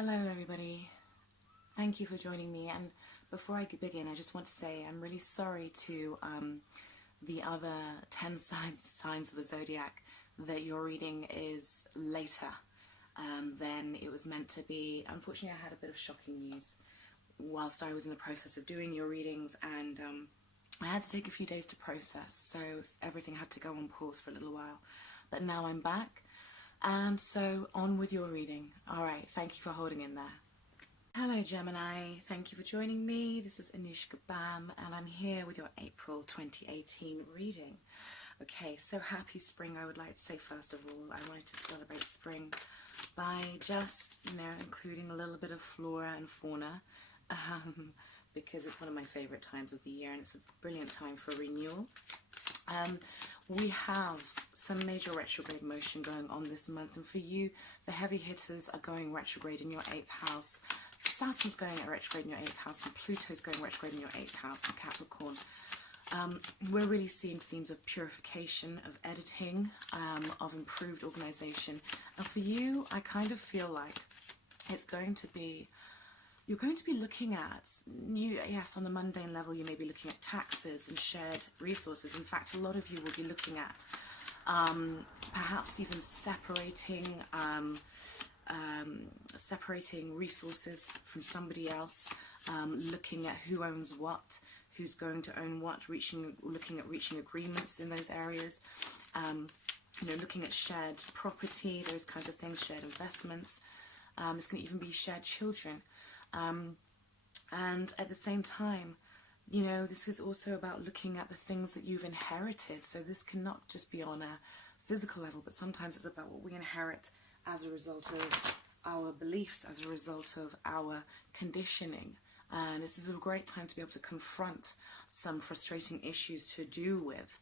Hello everybody, thank you for joining me, and before I begin I just want to say I'm really sorry to the other 10 signs of the zodiac that your reading is later than it was meant to be. Unfortunately I had a bit of shocking news whilst I was in the process of doing your readings, and I had to take a few days to process, so everything had to go on pause for a little while, but now I'm back. And so on with your reading. Alright, thank you for holding in there. Hello Gemini, thank you for joining me. This is Anushka Bam and I'm here with your April 2018 reading. Okay, so happy spring, I would like to say first of all. I wanted to celebrate spring by just, including a little bit of flora and fauna because it's one of my favorite times of the year and it's a brilliant time for renewal. We have some major retrograde motion going on this month, and for you, the heavy hitters are going retrograde in your 8th house. Saturn's going retrograde in your 8th house, and Pluto's going retrograde in your 8th house in Capricorn. We're really seeing themes of purification, of editing, of improved organization. And for you, I kind of feel like it's going to be, you're going to be looking at, yes, on the mundane level, you may be looking at taxes and shared resources. In fact, a lot of you will be looking at perhaps even separating resources from somebody else, looking at who owns what, who's going to own what, looking at reaching agreements in those areas, looking at shared property, those kinds of things, shared investments. It's going to even be shared children. And at the same time, this is also about looking at the things that you've inherited. So this cannot just be on a physical level, but sometimes it's about what we inherit as a result of our beliefs, as a result of our conditioning. And this is a great time to be able to confront some frustrating issues to do with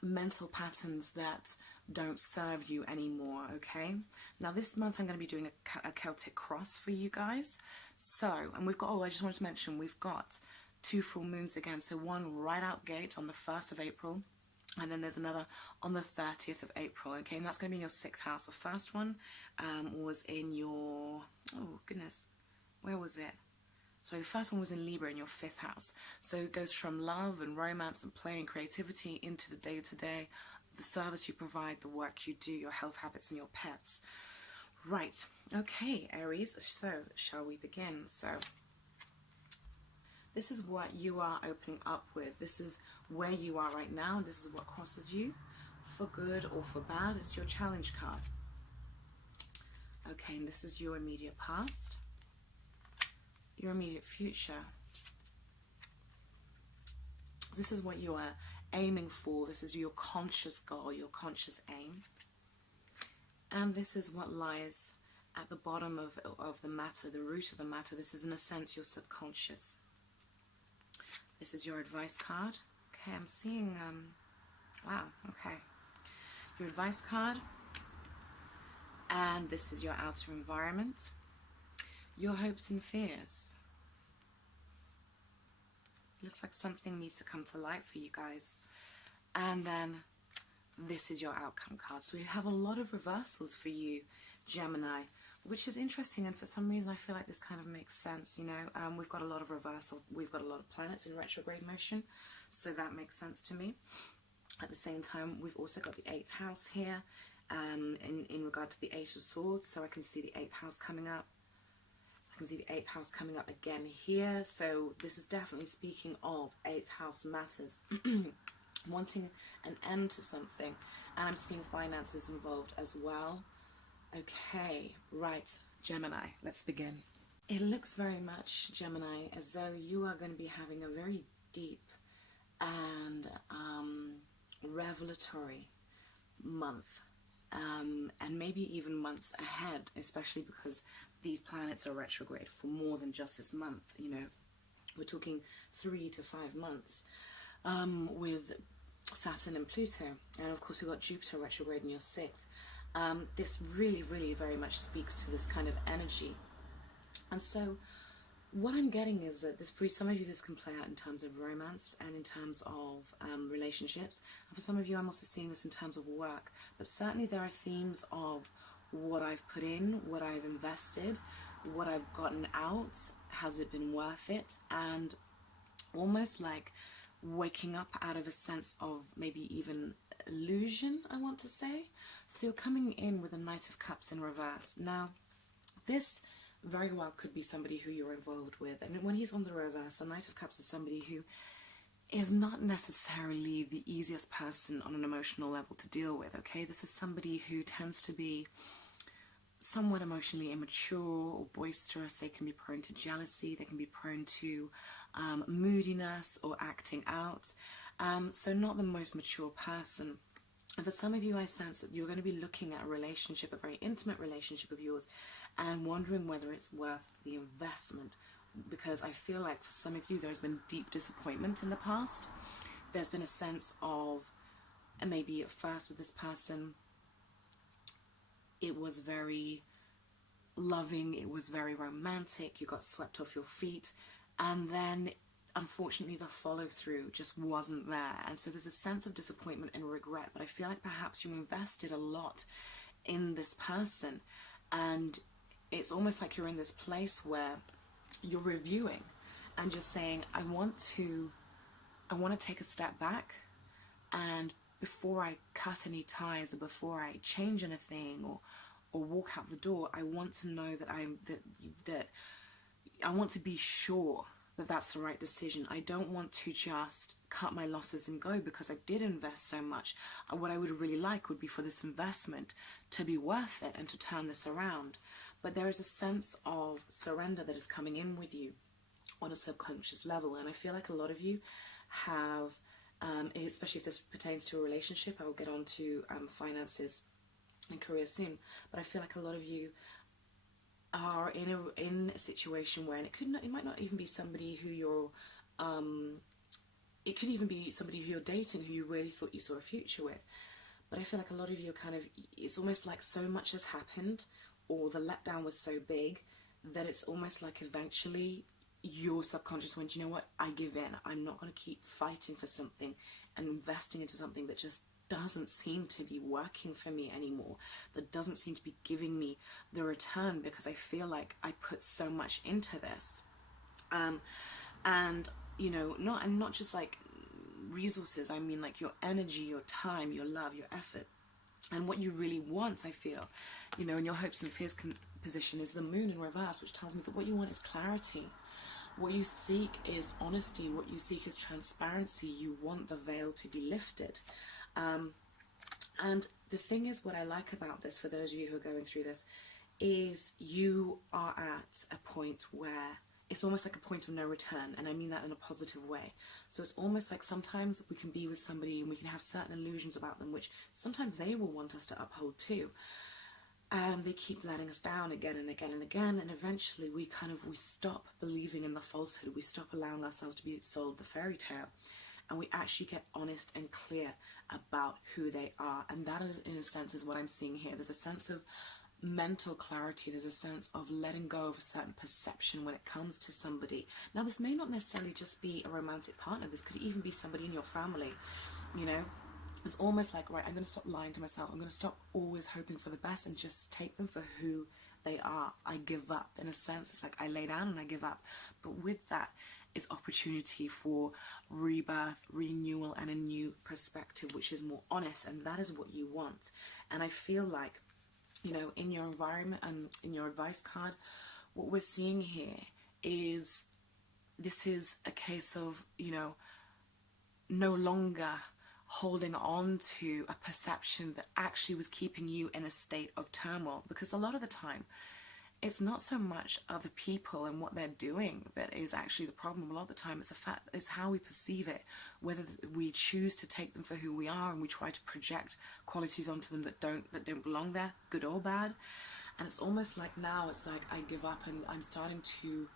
mental patterns that don't serve you anymore. Okay, now this month I'm going to be doing a Celtic cross for you guys. So, and we've got, I just wanted to mention, we've got 2 full moons again. So one right out gate on the 1st of April, and then there's another on the 30th of April. Okay, and that's going to be in your 6th house. The first one was in your, oh goodness, where was it? So the first one was in Libra in your 5th house. So it goes from love and romance and play and creativity into the day-to-day, the service you provide, the work you do, your health habits and your pets. Right, okay, Aries, so shall we begin? So this is what you are opening up with. This is where you are right now. This is what crosses you, for good or for bad. It's your challenge card. Okay, and this is your immediate past, your immediate future. This is what you are aiming for. This is your conscious goal, your conscious aim. And this is what lies at the bottom of the matter, the root of the matter. This is, in a sense, your subconscious. This is your advice card. Okay, I'm seeing, wow, okay. Your advice card. And this is your outer environment. Your hopes and fears. Looks like something needs to come to light for you guys. And then this is your outcome card. So you have a lot of reversals for you, Gemini, which is interesting, and for some reason I feel like this kind of makes sense. We've got a lot of reversal. We've got a lot of planets in retrograde motion, so that makes sense to me. At the same time, we've also got the 8th house here, in regard to the 8 of Swords, so I can see the 8th house coming up. I can see the 8th house coming up again here, so this is definitely speaking of 8th house matters. Wanting an end to something, and I'm seeing finances involved as well. Okay, right, Gemini, let's begin. It looks very much, Gemini, as though you are going to be having a very deep and revelatory month, and maybe even months ahead, especially because these planets are retrograde for more than just this month. We're talking 3 to 5 months with Saturn and Pluto, and of course we've got Jupiter retrograde in your 6th. This really, really very much speaks to this kind of energy. And so what I'm getting is that this, for some of you, this can play out in terms of romance and in terms of relationships. And for some of you, I'm also seeing this in terms of work. But certainly there are themes of what I've put in, what I've invested, what I've gotten out, has it been worth it? And almost like waking up out of a sense of maybe even illusion, I want to say. So you're coming in with a Knight of Cups in reverse. Now, this very well could be somebody who you're involved with. And when he's on the reverse, the Knight of Cups is somebody who is not necessarily the easiest person on an emotional level to deal with, okay? This is somebody who tends to be somewhat emotionally immature or boisterous. They can be prone to jealousy, they can be prone to moodiness or acting out. So not the most mature person. And for some of you, I sense that you're going to be looking at a relationship, a very intimate relationship of yours, and wondering whether it's worth the investment. Because I feel like for some of you, there's been deep disappointment in the past. There's been a sense of, and maybe at first with this person, it was very loving, it was very romantic, you got swept off your feet, and then unfortunately the follow-through just wasn't there. And so there's a sense of disappointment and regret, but I feel like perhaps you invested a lot in this person, and it's almost like you're in this place where you're reviewing and just saying, I want to take a step back, and before I cut any ties, or before I change anything, or walk out the door, I want to know that I want to be sure that that's the right decision. I don't want to just cut my losses and go, because I did invest so much. And what I would really like would be for this investment to be worth it and to turn this around. But there is a sense of surrender that is coming in with you on a subconscious level. And I feel like a lot of you have, especially if this pertains to a relationship, I will get on to finances and career soon, but I feel like a lot of you are in a situation where, and it might not even be somebody who you're, it could even be somebody who you're dating, who you really thought you saw a future with. But I feel like a lot of you are kind of, it's almost like so much has happened, or the letdown was so big, that it's almost like eventually your subconscious went, you know what, I give in. I'm not going to keep fighting for something and investing into something that just doesn't seem to be working for me anymore, that doesn't seem to be giving me the return, because I feel like I put so much into this. And you know, not just like resources, I mean like your energy, your time, your love, your effort, and what you really want. I feel, you know, in your hopes and fears position is the moon in reverse, which tells me that what you want is clarity. What you seek is honesty. What you seek is transparency. You want the veil to be lifted. And the thing is, what I like about this, for those of you who are going through this, is you are at a point where it's almost like a point of no return, and I mean that in a positive way. So it's almost like sometimes we can be with somebody and we can have certain illusions about them, which sometimes they will want us to uphold too. And they keep letting us down again and again and again, and eventually we stop believing in the falsehood. We stop allowing ourselves to be sold the fairy tale, and we actually get honest and clear about who they are. And that is, in a sense, is what I'm seeing here. There's a sense of mental clarity. There's a sense of letting go of a certain perception when it comes to somebody. Now, this may not necessarily just be a romantic partner. This could even be somebody in your family, you know. It's almost like, right, I'm going to stop lying to myself. I'm going to stop always hoping for the best and just take them for who they are. I give up. In a sense, it's like I lay down and I give up. But with that is opportunity for rebirth, renewal, and a new perspective, which is more honest, and that is what you want. And I feel like, you know, in your environment and in your advice card, what we're seeing here is this is a case of, you know, no longer holding on to a perception that actually was keeping you in a state of turmoil. Because a lot of the time, it's not so much other people and what they're doing that is actually the problem. A lot of the time it's how we perceive it, whether we choose to take them for who we are and we try to project qualities onto them that don't belong there, good or bad. And it's almost like now it's like I give up, and I'm starting to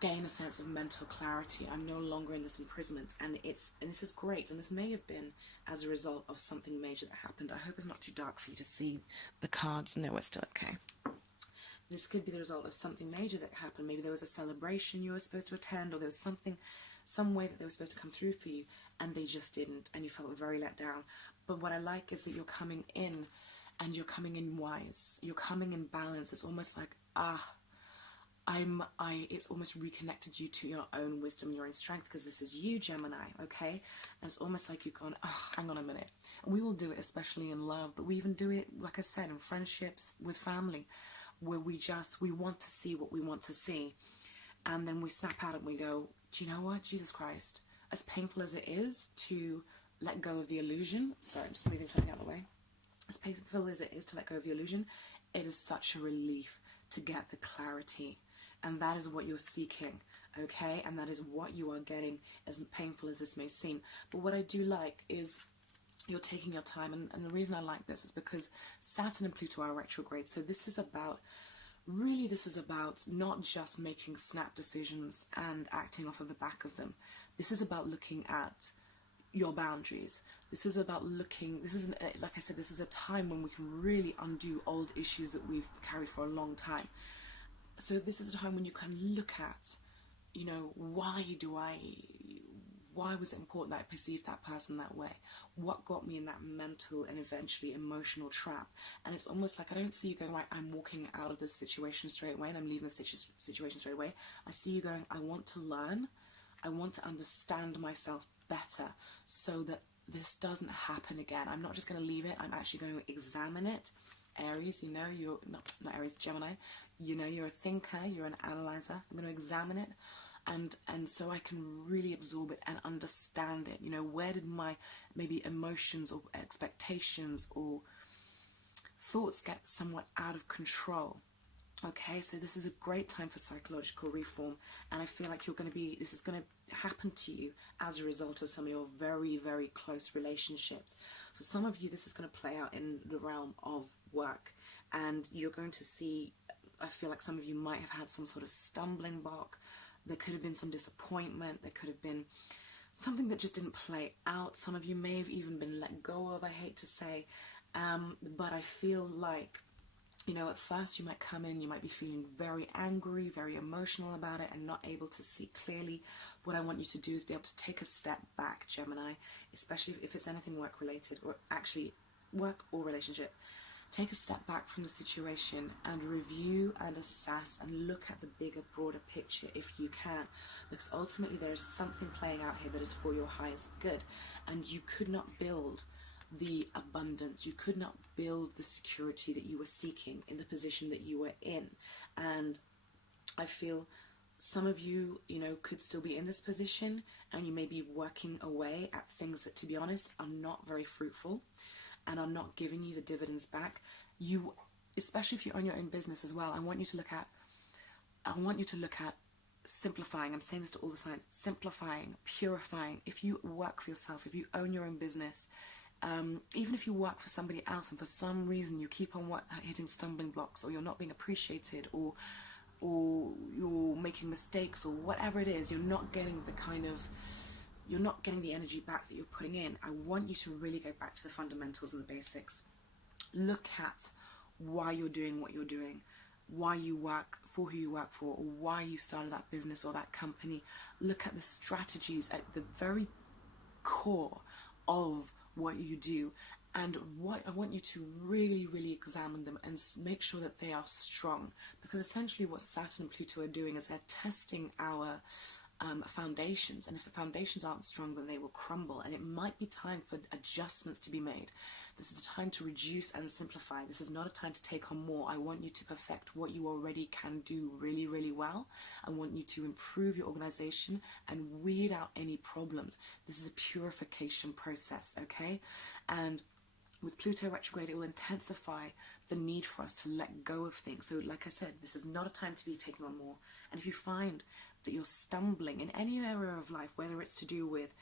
gain a sense of mental clarity. I'm no longer in this imprisonment, and this is great, and this may have been as a result of something major that happened. I hope it's not too dark for you to see the cards. No, we're still okay. This could be the result of something major that happened. Maybe there was a celebration you were supposed to attend, or there was some way that they were supposed to come through for you, and they just didn't, and you felt very let down. But what I like is that you're coming in and you're coming in wise, you're coming in balance. It's almost like, it's almost reconnected you to your own wisdom, your own strength, because this is you, Gemini, okay? And it's almost like you've gone, hang on a minute. And we all do it, especially in love, but we even do it, like I said, in friendships, with family, where we want to see what we want to see. And then we snap out and we go, do you know what? Jesus Christ, as painful as it is to let go of the illusion, sorry, I'm just moving something out of the way. As painful as it is to let go of the illusion, it is such a relief to get the clarity. And that is what you're seeking, okay? And that is what you are getting, as painful as this may seem. But what I do like is you're taking your time. And the reason I like this is because Saturn and Pluto are retrograde. So this is about not just making snap decisions and acting off of the back of them. This is about looking at your boundaries. This is about like I said, this is a time when we can really undo old issues that we've carried for a long time. So this is a time when you can look at, you know, why was it important that I perceived that person that way? What got me in that mental and eventually emotional trap? And it's almost like I don't see you going, right, I'm walking out of this situation straight away and I'm leaving the situation straight away. I see you going, I want to learn, I want to understand myself better so that this doesn't happen again. I'm not just going to leave it, I'm actually going to examine it. Aries, you know, you're not Aries, Gemini, you know, you're a thinker, you're an analyzer. I'm going to examine it and so I can really absorb it and understand it. You know, where did my maybe emotions or expectations or thoughts get somewhat out of control? Okay, so this is a great time for psychological reform, and I feel like this is going to happen to you as a result of some of your very, very close relationships. For some of you, this is going to play out in the realm of work, and you're going to see, I feel like some of you might have had some sort of stumbling block. There could have been some disappointment, there could have been something that just didn't play out. Some of you may have even been let go of, I hate to say, but I feel like, you know, at first you might come in, you might be feeling very angry, very emotional about it and not able to see clearly. What I want you to do is be able to take a step back, Gemini, especially if it's anything work related, or actually work or relationship. Take a step back from the situation and review and assess and look at the bigger, broader picture if you can, because ultimately there is something playing out here that is for your highest good, and you could not build the abundance, you could not build the security that you were seeking in the position that you were in. And I feel some of you, you know, could still be in this position and you may be working away at things that, to be honest, are not very fruitful and are not giving you the dividends back. You, especially if you own your own business as well, I want you to look at simplifying. I'm saying this to all the signs: simplifying, purifying. If you work for yourself, if you own your own business, even if you work for somebody else and for some reason you keep on hitting stumbling blocks, or you're not being appreciated, or you're making mistakes, or whatever it is, you're not getting the energy back that you're putting in, I want you to really go back to the fundamentals and the basics. Look at why you're doing what you're doing, why you work for who you work for, or why you started that business or that company. Look at the strategies at the very core of what you do, and what I want you to really, really examine them and make sure that they are strong, because essentially what Saturn and Pluto are doing is they're testing our foundations, and if the foundations aren't strong, then they will crumble, and it might be time for adjustments to be made. This is a time to reduce and simplify. This is not a time to take on more. I want you to perfect what you already can do really, really well. I want you to improve your organization and weed out any problems. This is a purification process, okay? And with Pluto retrograde, it will intensify the need for us to let go of things. So like I said, this is not a time to be taking on more. And if you find that you're stumbling in any area of life, whether it's to do with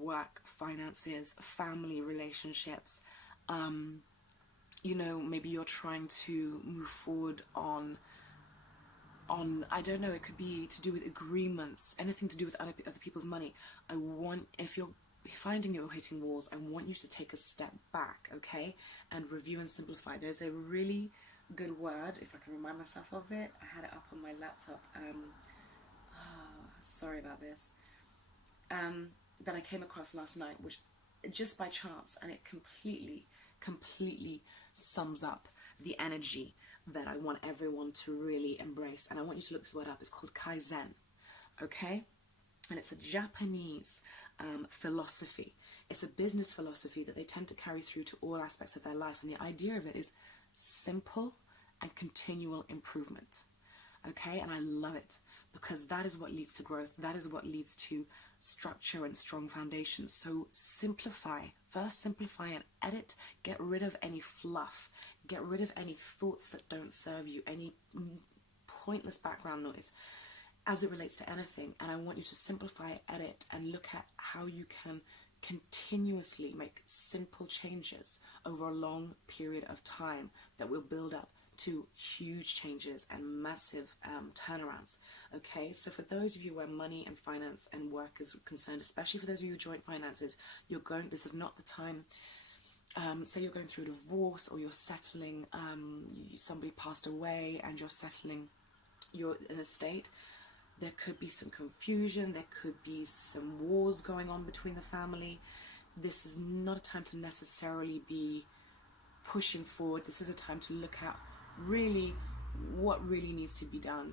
work, finances, family, relationships, you know, maybe you're trying to move forward on I don't know, it could be to do with agreements, anything to do with other people's money. If you're finding you're hitting walls, I want you to take a step back, okay, and review and simplify. There's a really good word, if I can remind myself of it. I had it up on my laptop. Sorry about this. That I came across last night, which just by chance, and it completely completely sums up the energy that I want everyone to really embrace. And I want you to look this word up. It's called Kaizen, okay? And it's a Japanese philosophy. It's a business philosophy that they tend to carry through to all aspects of their life. And the idea of it is simple and continual improvement, okay? And I love it, because that is what leads to growth. That is what leads to structure and strong foundations. So simplify. First, simplify and edit. Get rid of any fluff. Get rid of any thoughts that don't serve you, any pointless background noise as it relates to anything. And I want you to simplify, edit, and look at how you can continuously make simple changes over a long period of time that will build up to huge changes and massive turnarounds. Okay, so for those of you where money and finance and work is concerned, especially for those of you with joint finances, this is not the time. Say you're going through a divorce, or you're settling, somebody passed away and you're settling your estate. There could be some confusion, there could be some wars going on between the family. This is not a time to necessarily be pushing forward. This is a time to look at really what really needs to be done.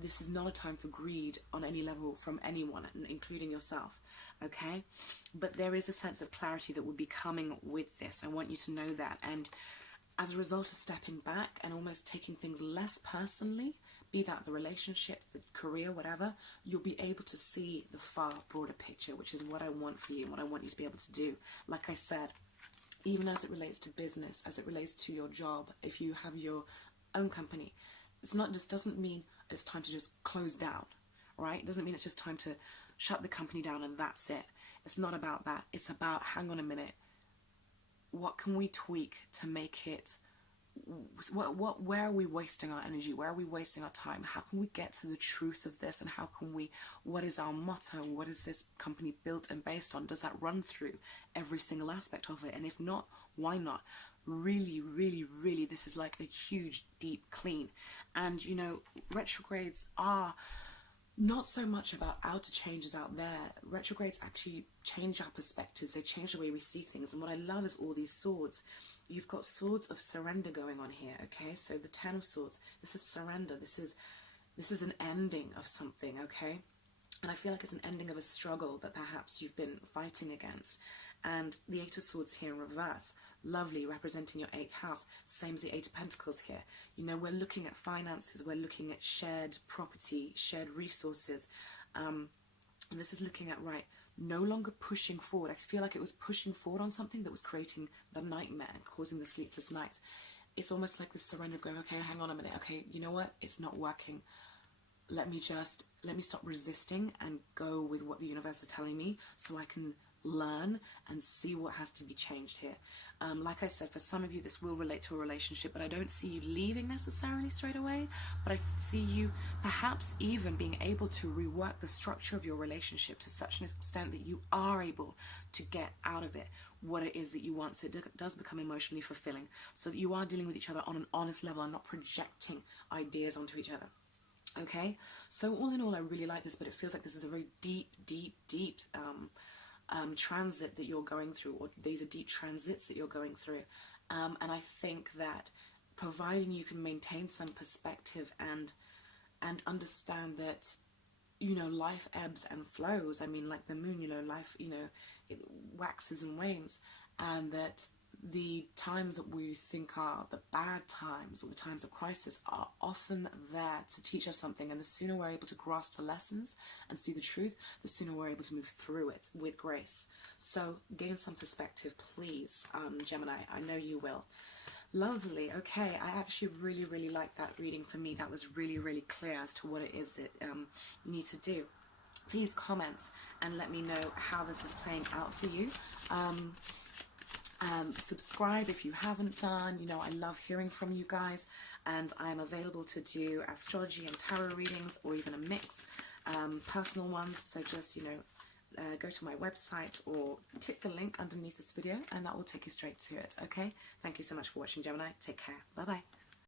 This is not a time for greed on any level from anyone, including yourself, okay? But there is a sense of clarity that will be coming with this. I want you to know that. And as a result of stepping back and almost taking things less personally, be that the relationship, the career, whatever, you'll be able to see the far broader picture, which is what I want for you, what I want you to be able to do. Like I said, even as it relates to business, as it relates to your job, if you have your own company, this doesn't mean it's time to just close down, right? It doesn't mean it's just time to shut the company down and that's it. It's not about that. It's about, hang on a minute, what can we tweak to make it, where are we wasting our energy? Where are we wasting our time? How can we get to the truth of this? And how can we, what is our motto? What is this company built and based on? Does that run through every single aspect of it? And if not, why not? Really, really, really, this is like a huge, deep clean. And, you know, retrogrades are not so much about outer changes out there. Retrogrades actually change our perspectives. They change the way we see things. And what I love is all these swords. You've got swords of surrender going on here, okay? So the Ten of Swords, this is surrender. This is an ending of something, okay? And I feel like it's an ending of a struggle that perhaps you've been fighting against. And the Eight of Swords here in reverse, lovely, representing your 8th house. Same as the Eight of Pentacles here. You know, we're looking at finances. We're looking at shared property, shared resources. And this is looking at, right, no longer pushing forward. I feel like it was pushing forward on something that was creating the nightmare and causing the sleepless nights. It's almost like the surrender of going, okay, hang on a minute. Okay, you know what? It's not working. Let me stop resisting and go with what the universe is telling me so I can learn and see what has to be changed here. Like I said, for some of you this will relate to a relationship, but I don't see you leaving necessarily straight away, but I see you perhaps even being able to rework the structure of your relationship to such an extent that you are able to get out of it what it is that you want, so it does become emotionally fulfilling, so that you are dealing with each other on an honest level and not projecting ideas onto each other. Okay, so all in all, I really like this, but it feels like this is a very deep transit that you're going through, or these are deep transits that you're going through. And I think that providing you can maintain some perspective and understand that, you know, life ebbs and flows. I mean, like the moon, you know, life, you know, it waxes and wanes, and that the times that we think are the bad times or the times of crisis are often there to teach us something. And the sooner we're able to grasp the lessons and see the truth, the sooner we're able to move through it with grace. So gain some perspective, please, Gemini. I know you will. Lovely. Okay, I actually really like that reading. For me, that was really clear as to what it is that you need to do. Please comment and let me know how this is playing out for you. Subscribe if you haven't done. You know, I love hearing from you guys, and I'm available to do astrology and tarot readings, or even a mix, personal ones. So just, you know, go to my website or click the link underneath this video and that will take you straight to it. Okay, thank you so much for watching, Gemini. Take care. Bye bye.